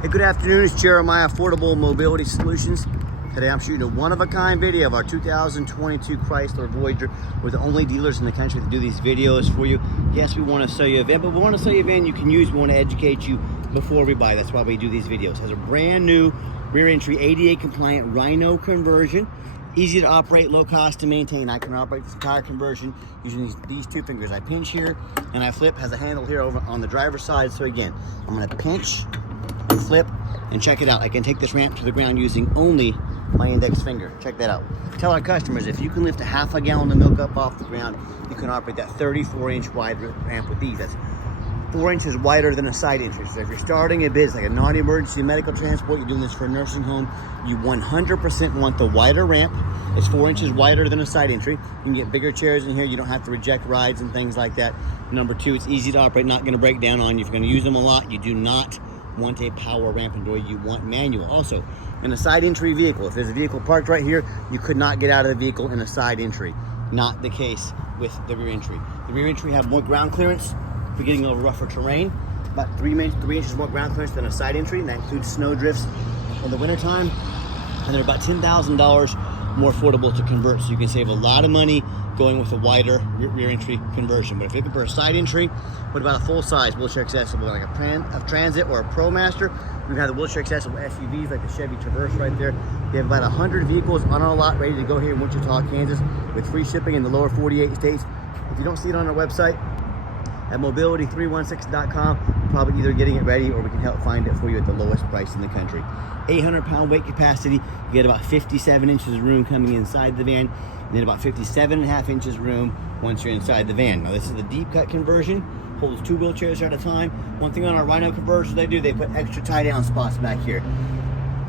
Hey, good afternoon. It's Jeremiah, Affordable Mobility Solutions. Today I'm shooting a one-of-a-kind video of our 2022 Chrysler Voyager. We're the only dealers in the country that do these videos for you. Yes, we want to sell you a van, but we want to sell you a van you can use. We want to educate you before we buy. That's why we do these videos. It has a brand new rear entry, ADA compliant Rhino conversion. Easy to operate, low cost to maintain. I can operate this entire conversion using these two fingers. I pinch here and I flip. Has a handle here over on the driver's side. So again, I'm going to pinch and flip, and check it out. I can take this ramp to the ground using only my index finger. Check that out. Tell our customers, if you can lift a half a gallon of milk up off the ground, you can operate that 34-inch wide ramp with these. That's 4 inches wider than a side entry. So if you're starting a business, like a non-emergency medical transport, you're doing this for a nursing home, you 100% want the wider ramp. It's 4 inches wider than a side entry. You can get bigger chairs in here. You don't have to reject rides and things like that. Number two, it's easy to operate, not gonna break down on you. If you're gonna use them a lot, you do not want a power ramp and door, you want manual. Also, in a side entry vehicle, if there's a vehicle parked right here, you could not get out of the vehicle in a side entry. Not the case with the rear entry. The rear entry have more ground clearance for getting over rougher terrain, about 3 inches more ground clearance than a side entry, and that includes snow drifts in the wintertime, and they're about $10,000 more affordable to convert, so you can save a lot of money going with a wider rear entry conversion. But if you're looking for a side entry, what about a full-size wheelchair accessible, like a Transit or a ProMaster? We have the wheelchair accessible SUVs like the Chevy Traverse right there. We have about 100 vehicles on our lot ready to go here in Wichita, Kansas, with free shipping in the lower 48 states. If you don't see it on our website at mobility316.com, we're probably either getting it ready or we can help find it for you at the lowest price in the country. 800-pound weight capacity. You get about 57 inches of room coming inside the van, and then about 57.5 inches room once you're inside the van. Now this is the deep cut conversion, holds 2 wheelchairs at a time. One thing on our Rhino conversions they do, they put extra tie down spots back here.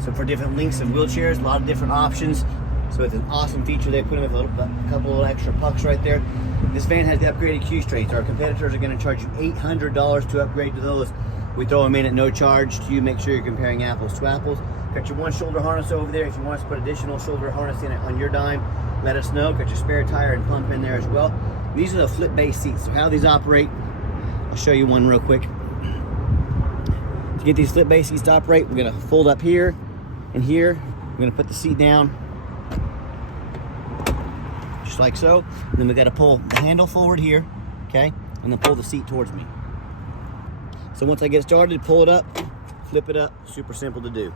So for different lengths of wheelchairs, a lot of different options. So it's an awesome feature. They put in with a couple of extra pucks right there. This van has the upgraded Q straights. Our competitors are going to charge you $800 to upgrade to those. We throw them in at no charge to you. Make sure you're comparing apples to apples. Got your one shoulder harness over there. If you want us to put additional shoulder harness in it on your dime, let us know. Got your spare tire and pump in there as well. These are the flip base seats. So how these operate, I'll show you one real quick. To get these flip base seats to operate, we're going to fold up here and here. We're going to put the seat down just like so. And then we got to pull the handle forward here, okay? And then pull the seat towards me. So once I get started, pull it up, flip it up. Super simple to do.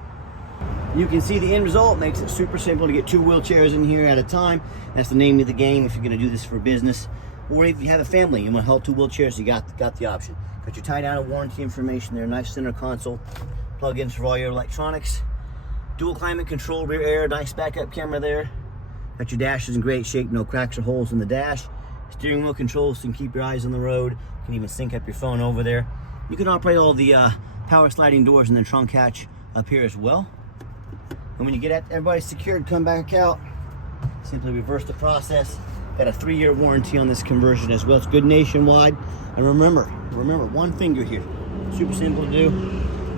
You can see the end result. Makes it super simple to get 2 wheelchairs in here at a time. That's the name of the game if you're going to do this for business. Or if you have a family, you want to help 2 wheelchairs, you got the option. Got your tie-down and warranty information there. Nice center console. Plug-ins for all your electronics. Dual climate control, rear air, nice backup camera there. Got your dash is in great shape, no cracks or holes in the dash. Steering wheel controls so you can keep your eyes on the road. You can even sync up your phone over there. You can operate all the power sliding doors and the trunk hatch up here as well. And when you get everybody secured, come back out, simply reverse the process. Got a 3-year warranty on this conversion as well. It's good nationwide. And remember, one finger here. Super simple to do.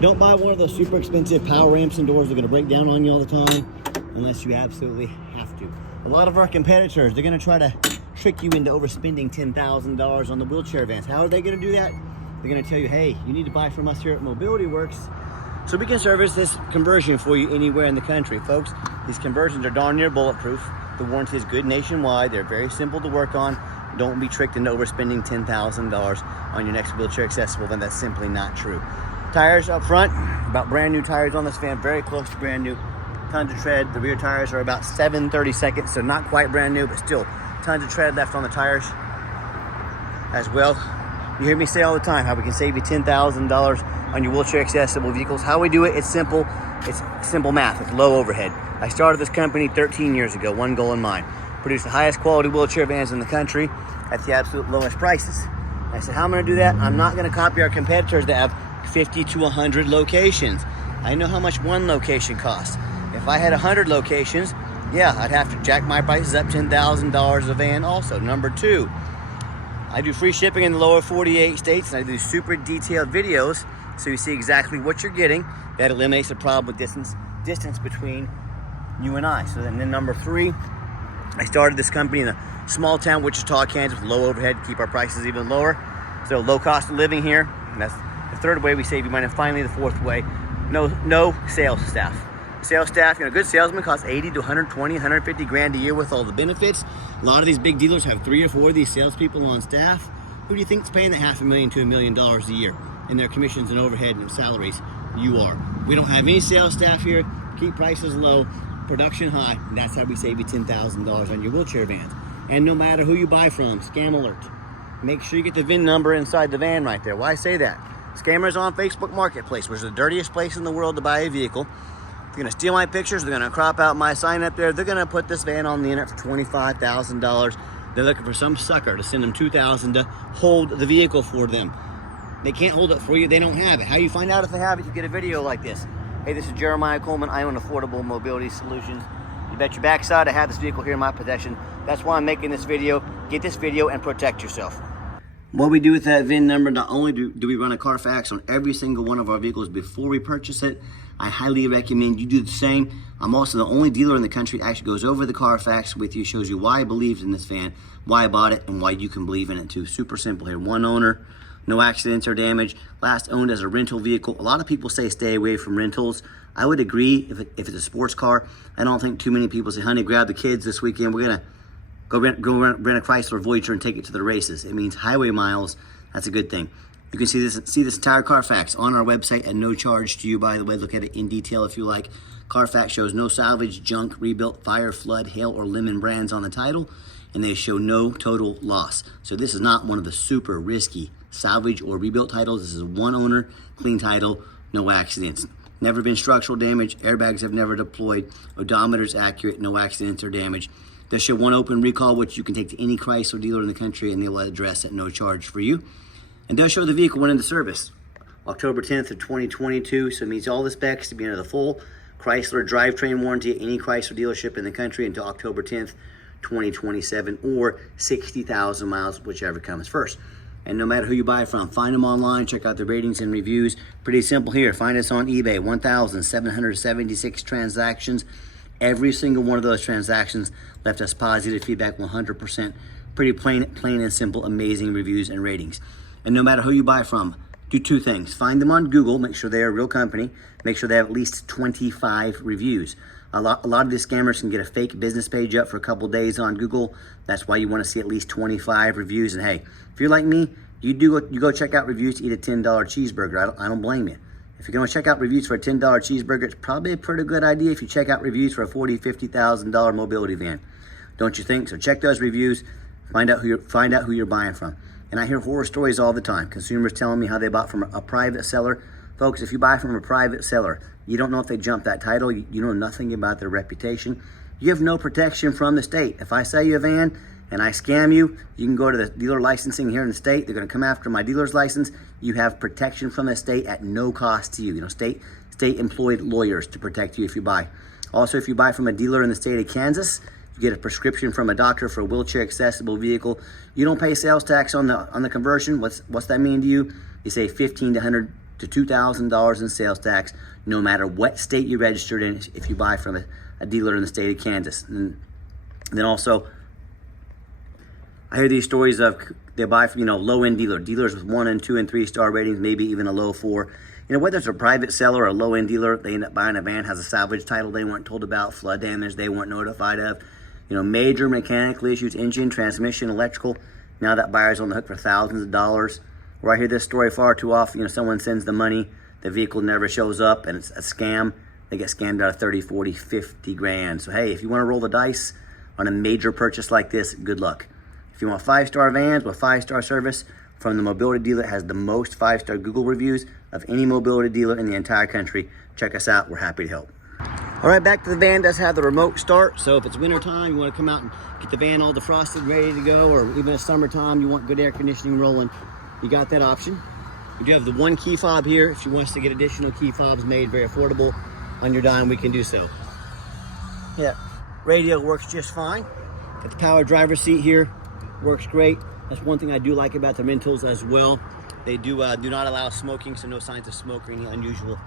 Don't buy one of those super expensive power ramps and doors. They're gonna break down on you all the time unless you absolutely have to. A lot of our competitors, they're gonna try to trick you into overspending $10,000 on the wheelchair vans. How are they gonna do that? They're gonna tell you, hey, you need to buy from us here at Mobility Works so we can service this conversion for you anywhere in the country. Folks, these conversions are darn near bulletproof. The warranty is good nationwide. They're very simple to work on. Don't be tricked into overspending $10,000 on your next wheelchair accessible van. That's simply not true. Tires up front, about brand new tires on this van, very close to brand new. Tons of tread. The rear tires are about 7/32, so not quite brand new, but still tons of tread left on the tires as well. You hear me say all the time how we can save you $10,000 on your wheelchair accessible vehicles. How we do it, it's simple. It's simple math. It's low overhead. I started this company 13 years ago, one goal in mind: produce the highest quality wheelchair vans in the country at the absolute lowest prices. I said, how am I going to do that? I'm not going to copy our competitors that have 50 to 100 locations. I know how much one location costs. If I had 100 locations, yeah, I'd have to jack my prices up $10,000 a van also. Number two, I do free shipping in the lower 48 states, and I do super detailed videos so you see exactly what you're getting. That eliminates the problem with distance between you and I. So then number three, I started this company in a small town, Wichita, Kansas, with low overhead to keep our prices even lower. So low cost of living here. And that's the third way we save you money. And finally, the fourth way, No sales staff. Sales staff, you know, good salesman costs 80 to 120, 150 grand a year with all the benefits. A lot of these big dealers have 3 or 4 of these salespeople on staff. Who do you think is paying that $500,000 to $1 million a year in their commissions and overhead and salaries? You are. We don't have any sales staff here. Keep prices low, production high, and that's how we save you $10,000 on your wheelchair vans. And no matter who you buy from, scam alert. Make sure you get the VIN number inside the van right there. Why I say that? Scammers on Facebook Marketplace, which is the dirtiest place in the world to buy a vehicle. They're gonna steal my pictures, they're gonna crop out my sign up there, they're gonna put this van on the internet for $25,000. They're looking for some sucker to send them $2,000 to hold the vehicle for them. They can't hold it for you, they don't have it. How you find out if they have it? You get a video like this. Hey, this is Jeremiah Coleman, I own Affordable Mobility Solutions. You bet your backside I have this vehicle here in my possession. That's why I'm making this video. Get this video and protect yourself. What we do with that VIN number, not only do we run a Carfax on every single one of our vehicles before we purchase it, I highly recommend you do the same. I'm also the only dealer in the country that actually goes over the Carfax with you, shows you why I believed in this van, why I bought it, and why you can believe in it too. Super simple here. 1 owner, no accidents or damage, last owned as a rental vehicle. A lot of people say stay away from rentals. I would agree if it's a sports car. I don't think too many people say, honey, grab the kids this weekend. We're gonna go rent a Chrysler Voyager and take it to the races. It means highway miles. That's a good thing. You can see this entire Carfax on our website at no charge to you, by the way. Look at it in detail if you like. Carfax shows no salvage, junk, rebuilt, fire, flood, hail, or lemon brands on the title, and they show no total loss. So this is not one of the super risky salvage or rebuilt titles. This is 1 owner, clean title, no accidents. Never been structural damage, airbags have never deployed, odometer's accurate, no accidents or damage. They'll show 1 open recall, which you can take to any Chrysler dealer in the country and they'll address at no charge for you. And they'll show the vehicle went into service October 10th of 2022, so it meets all the specs to be under the full Chrysler drivetrain warranty at any Chrysler dealership in the country until October 10th, 2027, or 60,000 miles, whichever comes first. And no matter who you buy it from, find them online, check out the ratings and reviews. Pretty simple here. Find us on eBay, 1,776 transactions. Every single one of those transactions left us positive feedback, 100%. Pretty plain and simple, amazing reviews and ratings. And no matter who you buy from, do 2 things. Find them on Google, make sure they're a real company, make sure they have at least 25 reviews. A lot of these scammers can get a fake business page up for a couple days on Google. That's why you want to see at least 25 reviews. And hey, if you're like me, you go check out reviews to eat a $10 cheeseburger. I don't blame you. If you're going to check out reviews for a $10 cheeseburger, it's probably a pretty good idea if you check out reviews for a $40,000, $50,000 mobility van. Don't you think? So check those reviews, find out who you're buying from. And I hear horror stories all the time. Consumers telling me how they bought from a private seller. Folks, if you buy from a private seller, you don't know if they jumped that title. You know nothing about their reputation. You have no protection from the state. If I sell you a van and I scam you, you can go to the dealer licensing here in the state. They're going to come after my dealer's license. You have protection from the state at no cost to you. You know, state employed lawyers to protect you if you buy. Also, if you buy from a dealer in the state of Kansas, you get a prescription from a doctor for a wheelchair accessible vehicle. You don't pay sales tax on the conversion. What's that mean to you? You save $1,500 to $2,000 in sales tax, no matter what state you're registered in, if you buy from a dealer in the state of Kansas. And then also, I hear these stories of they buy from, low-end dealers with 1 and 2 and 3 star ratings, maybe even a low 4. Whether it's a private seller or a low-end dealer, they end up buying a van, has a salvage title they weren't told about, flood damage they weren't notified of, major mechanical issues, engine, transmission, electrical. Now that buyer's on the hook for thousands of dollars. Where I hear this story far too often, someone sends the money, the vehicle never shows up, and it's a scam. They get scammed out of 30, 40, 50 grand. So hey, if you want to roll the dice on a major purchase like this, good luck. If you want 5-star vans with 5-star service from the mobility dealer that has the most 5-star Google reviews of any mobility dealer in the entire country, check us out. We're happy to help. All right, back to the van. Does have the remote start. So if it's winter time, you want to come out and get the van all defrosted, ready to go, or even in summertime, you want good air conditioning rolling, you got that option. We do have the 1 key fob here. If you want us to get additional key fobs made very affordable on your dime, we can do so. Yeah, radio works just fine. Got the power driver's seat here. Works great. That's one thing I do like about the rentals as well. They do not allow smoking, so no signs of smoke or any unusual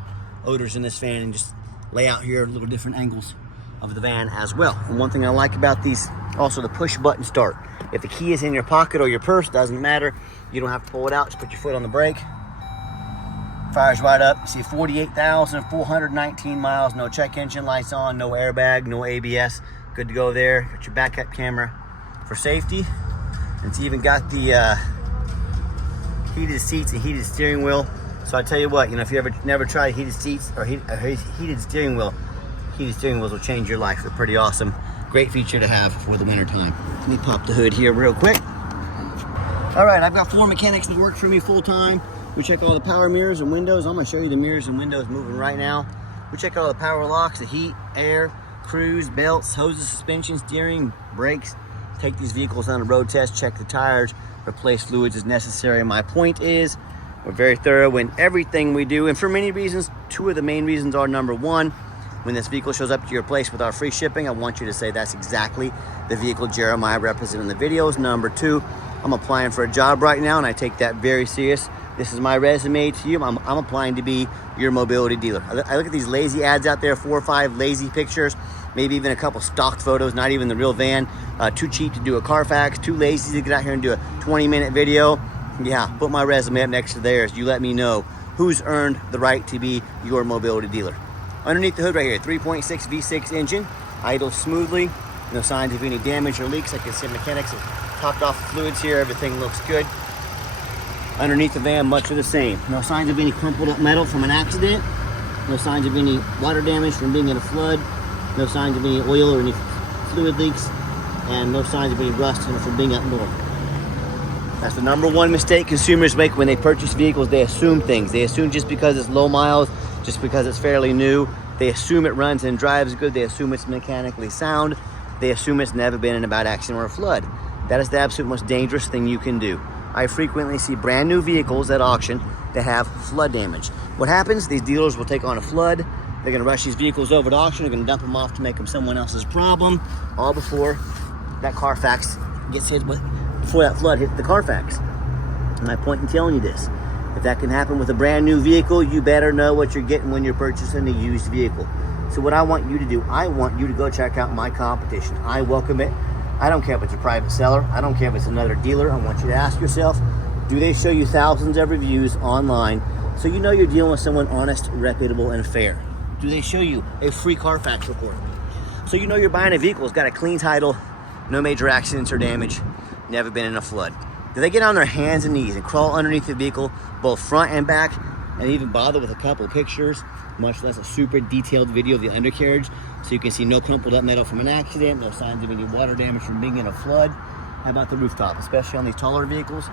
odors in this van, and just lay out here little different angles of the van as well. And one thing I like about these, also the push button start. If the key is in your pocket or your purse, doesn't matter. You don't have to pull it out, just put your foot on the brake. Fires right up. See 48,419 miles. No check engine lights on, no airbag, no ABS. Good to go there. Got your backup camera for safety. And it's even got the heated seats and heated steering wheel. So I tell you what, you know, if you ever never tried heated seats or heated steering wheels will change your life. They're pretty awesome. Great feature to have for the winter time. Let me pop the hood here real quick. All right, I've got 4 mechanics that work for me full time. We check all the power mirrors and windows. I'm gonna show you the mirrors and windows moving right now. We check all the power locks, the heat, air, cruise, belts, hoses, suspension, steering, brakes. Take these vehicles on a road test, check the tires, replace fluids as necessary. My point is, we're very thorough in everything we do, and for many reasons. 2 of the main reasons are: number 1, when this vehicle shows up to your place with our free shipping, I want you to say that's exactly the vehicle Jeremiah represented in the videos. Number 2, I'm applying for a job right now, and I take that very serious. This is my resume to you. I'm applying to be your mobility dealer. I look at these lazy ads out there, 4 or 5 lazy pictures, maybe even a couple stock photos, not even the real van. Too cheap to do a Carfax, too lazy to get out here and do a 20-minute video. Yeah, put my resume up next to theirs. You let me know who's earned the right to be your mobility dealer. Underneath the hood right here, 3.6 V6 engine, idles smoothly. No signs of any damage or leaks. I can see mechanics have topped off the fluids here. Everything looks good. Underneath the van, much of the same. No signs of any crumpled up metal from an accident. No signs of any water damage from being in a flood. No signs of any oil or any fluid leaks. And no signs of any rust from being up north. That's the number 1 mistake consumers make when they purchase vehicles. They assume things. They assume just because it's low miles, just because it's fairly new, they assume it runs and drives good. They assume it's mechanically sound. They assume it's never been in a bad accident or a flood. That is the absolute most dangerous thing you can do. I frequently see brand new vehicles at auction that have flood damage. What happens? These dealers will take on a flood. They're gonna rush these vehicles over to auction. They're gonna dump them off to make them someone else's problem, all before that Carfax gets hit with, before that flood hits the Carfax. My point in telling you this, if that can happen with a brand new vehicle, you better know what you're getting when you're purchasing a used vehicle. So what I want you to do, I want you to go check out my competition. I welcome it. I don't care if it's a private seller. I don't care if it's another dealer. I want you to ask yourself, do they show you thousands of reviews online so you know you're dealing with someone honest, reputable, and fair? Do they show you a free Carfax report so you know you're buying a vehicle that's got a clean title, no major accidents or damage, never been in a flood? Do they get on their hands and knees and crawl underneath the vehicle, both front and back, and even bother with a couple of pictures, much less a super detailed video of the undercarriage, so you can see no crumpled up metal from an accident, no signs of any water damage from being in a flood? How about the rooftop, especially on these taller vehicles?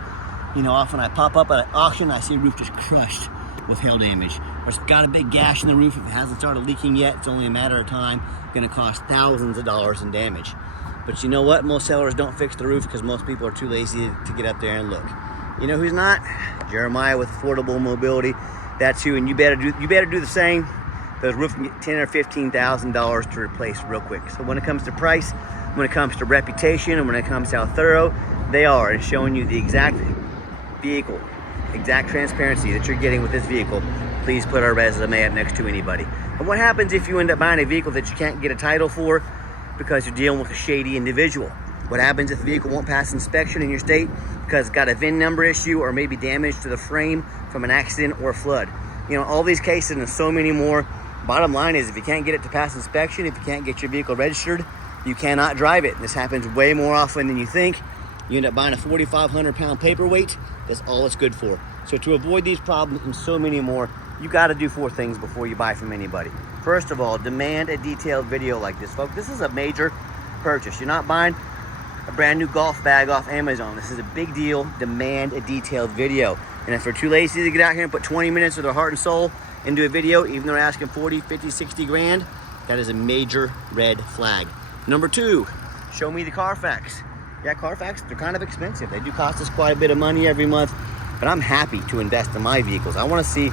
You know, often I pop up at an auction, I see a roof just crushed with hail damage. Or it's got a big gash in the roof. If it hasn't started leaking yet, it's only a matter of time. It's gonna cost thousands of dollars in damage. But you know what? Most sellers don't fix the roof because most people are too lazy to get up there and look. You know who's not? Jeremiah with Affordable Mobility. That's you, and you better do the same. Those roofs can get $10,000 or $15,000 to replace real quick. So when it comes to price, when it comes to reputation, and when it comes to how thorough they are in showing you the exact vehicle, exact transparency that you're getting with this vehicle, please put our resume up next to anybody. And what happens if you end up buying a vehicle that you can't get a title for because you're dealing with a shady individual? What happens if the vehicle won't pass inspection in your state because it's got a VIN number issue or maybe damage to the frame from an accident or flood? You know, all these cases and so many more. Bottom line is, if you can't get it to pass inspection, if you can't get your vehicle registered, you cannot drive it. This happens way more often than you think. You end up buying a 4,500 pound paperweight. That's all it's good for. So to avoid these problems and so many more, you got to do 4 things before you buy from anybody. First of all, demand a detailed video like this, folks. This is a major purchase. You're not buying a brand new golf bag off Amazon. This is a big deal. Demand a detailed video. And if they're too lazy to get out here and put 20 minutes of their heart and soul into a video, even though they're asking 40, 50, 60 grand, that is a major red flag. Number 2, show me the Carfax. Yeah, Carfax, they're kind of expensive. They do cost us quite a bit of money every month, but I'm happy to invest in my vehicles. I want to see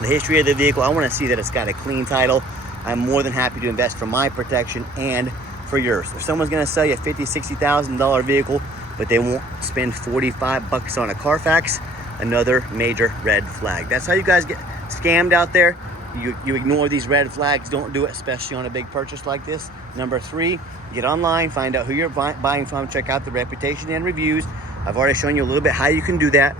the history of the vehicle. I want to see that it's got a clean title. I'm more than happy to invest for my protection and for yours. If someone's going to sell you a $50,000, $60,000 vehicle, but they won't spend 45 bucks on a Carfax, another major red flag. That's how you guys get scammed out there. You ignore these red flags. Don't do it, especially on a big purchase like this. Number 3, get online, find out who you're buying from, check out the reputation and reviews. I've already shown you a little bit how you can do that.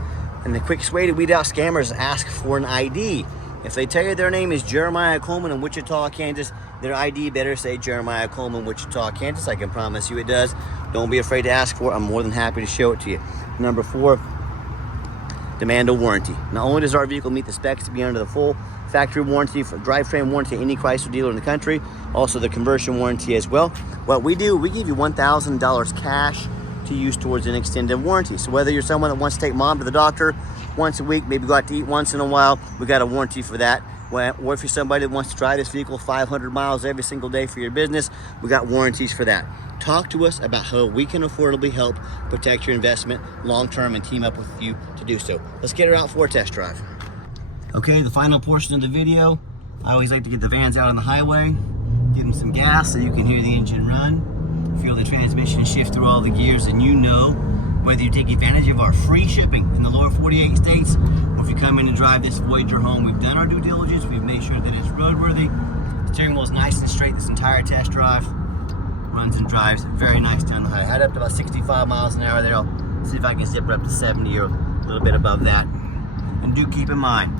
And the quickest way to weed out scammers is ask for an ID. If they tell you their name is Jeremiah Coleman in Wichita, Kansas, their ID better say Jeremiah Coleman, Wichita, Kansas. I can promise you it does. Don't be afraid to ask for it. I'm more than happy to show it to you. Number 4, demand a warranty. Not only does our vehicle meet the specs to be under the full factory warranty, for drivetrain warranty, any Chrysler dealer in the country, also the conversion warranty as well. What we do, we give you $1,000 cash to use towards an extended warranty. So whether you're someone that wants to take mom to the doctor once a week, maybe go out to eat once in a while, we got a warranty for that. Or if you're somebody that wants to drive this vehicle 500 miles every single day for your business, we got warranties for that. Talk to us about how we can affordably help protect your investment long-term and team up with you to do so. Let's get her out for a test drive. Okay, the final portion of the video, I always like to get the vans out on the highway, give them some gas so you can hear the engine run, feel the transmission shift through all the gears, and you know whether you take advantage of our free shipping in the lower 48 states, or if you come in and drive this Voyager home. We've done our due diligence, we've made sure that it's roadworthy. The steering wheel is nice and straight this entire test drive. Runs and drives very nice down the highway. Had up to about 65 miles an hour there. I'll see if I can zip her up to 70 or a little bit above that. And do keep in mind,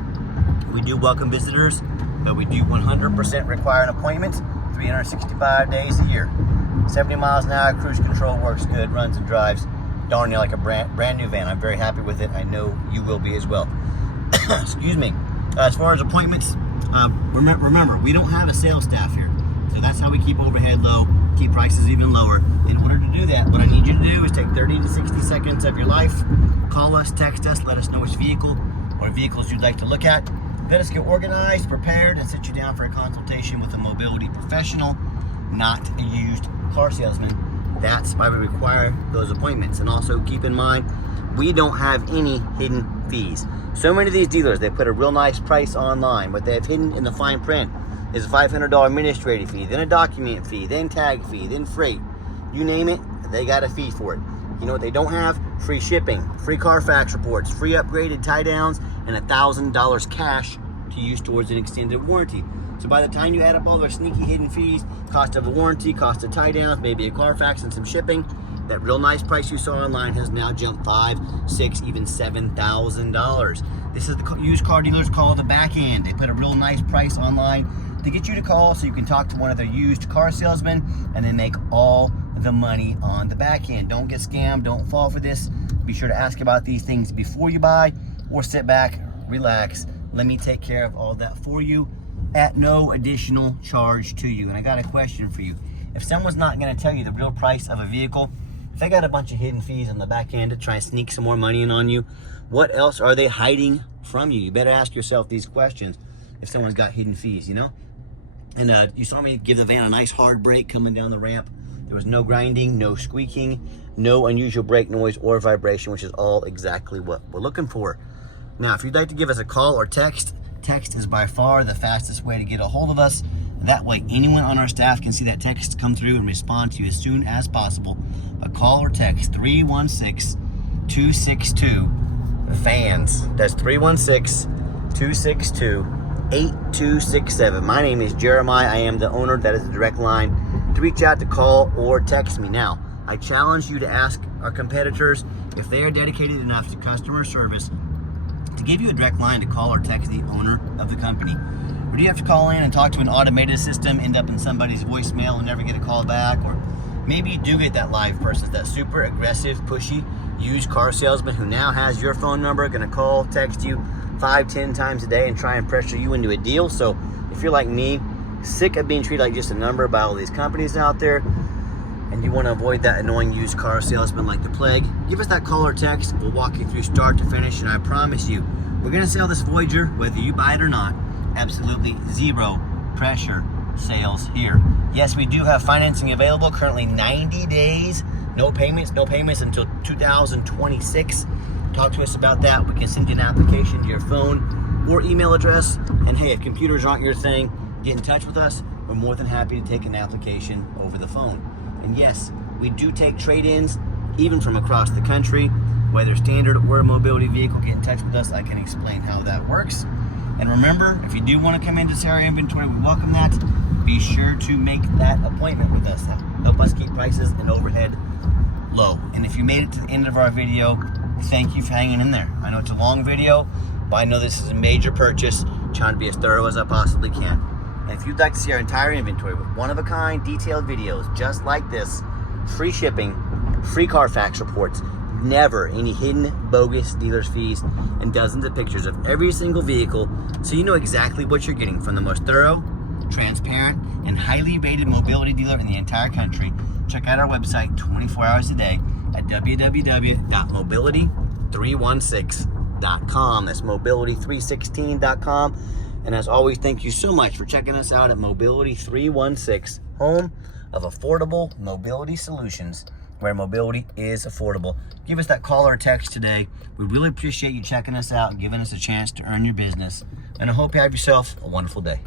we do welcome visitors, but we do 100% require an appointment 365 days a year. 70 miles an hour, cruise control works good, runs and drives darn near like a brand new van. I'm very happy with it. I know you will be as well. Excuse me. As far as appointments, remember, we don't have a sales staff here. So that's how we keep overhead low, keep prices even lower. In order to do that, what I need you to do is take 30 to 60 seconds of your life, call us, text us, let us know which vehicle or vehicles you'd like to look at. Let us get organized, prepared, and sit you down for a consultation with a mobility professional, not a used car salesman. That's why we require those appointments. And also keep in mind, we don't have any hidden fees. So many of these dealers, they put a real nice price online, but they have hidden in the fine print is a $500 administrative fee, then a document fee, then tag fee, then freight. You name it, they got a fee for it. You know what they don't have? Free shipping, free Carfax reports, free upgraded tie downs, and $1,000 cash to use towards an extended warranty. So by the time you add up all their sneaky hidden fees, cost of a warranty, cost of tie downs, maybe a Carfax and some shipping, that real nice price you saw online has now jumped $5,000, $6,000, even $7,000. This is the used car dealers call the back end. They put a real nice price online to get you to call so you can talk to one of their used car salesmen and then make all the money on the back end. Don't get scammed, don't fall for this. Be sure to ask about these things before you buy, or sit back, relax, let me take care of all that for you at no additional charge to you. And I got a question for you. If someone's not going to tell you the real price of a vehicle, if they got a bunch of hidden fees on the back end to try and sneak some more money in on you, what else are they hiding from you? You better ask yourself these questions if someone's got hidden fees, you know? And you saw me give the van a nice hard brake coming down the ramp. There was no grinding, no squeaking, no unusual brake noise or vibration, which is all exactly what we're looking for. Now, if you'd like to give us a call or text, text is by far the fastest way to get a hold of us. That way, anyone on our staff can see that text come through and respond to you as soon as possible. A call or text, 316-262-VANS. That's 316-262-8267. My name is Jeremiah. I am the owner. That is the direct line to reach out, to call, or text me. Now, I challenge you to ask our competitors if they are dedicated enough to customer service to give you a direct line to call or text the owner of the company. Or do you have to call in and talk to an automated system, end up in somebody's voicemail and never get a call back? Or maybe you do get that live person, that super aggressive, pushy, used car salesman who now has your phone number, gonna call, text you 5-10 times a day and try and pressure you into a deal. So if you're like me, sick of being treated like just a number by all these companies out there, and you want to avoid that annoying used car salesman like the plague, give us that call or text. We'll walk you through start to finish, and I promise you, we're going to sell this Voyager whether you buy it or not. Absolutely zero pressure sales here. Yes, we do have financing available, currently 90 days, no payments until 2026. Talk to us about that. We can send you an application to your phone or email address. And hey, if computers aren't your thing, get in touch with us. We're more than happy to take an application over the phone. And yes, we do take trade-ins, even from across the country, whether standard or a mobility vehicle. Get in touch with us. I can explain how that works. And remember, if you do want to come into our inventory, we welcome that. Be sure to make that appointment with us. Help us keep prices and overhead low. And if you made it to the end of our video, we thank you for hanging in there. I know it's a long video, but I know this is a major purchase. Trying to be as thorough as I possibly can. And if you'd like to see our entire inventory with one-of-a-kind detailed videos just like this, free shipping, free Carfax reports, never any hidden bogus dealer's fees, and dozens of pictures of every single vehicle, so you know exactly what you're getting from the most thorough, transparent, and highly rated mobility dealer in the entire country, check out our website 24 hours a day at www.mobility316.com. That's mobility316.com. And as always, thank you so much for checking us out at Mobility 316, home of affordable mobility solutions, where mobility is affordable. Give us that call or text today. We really appreciate you checking us out and giving us a chance to earn your business. And I hope you have yourself a wonderful day.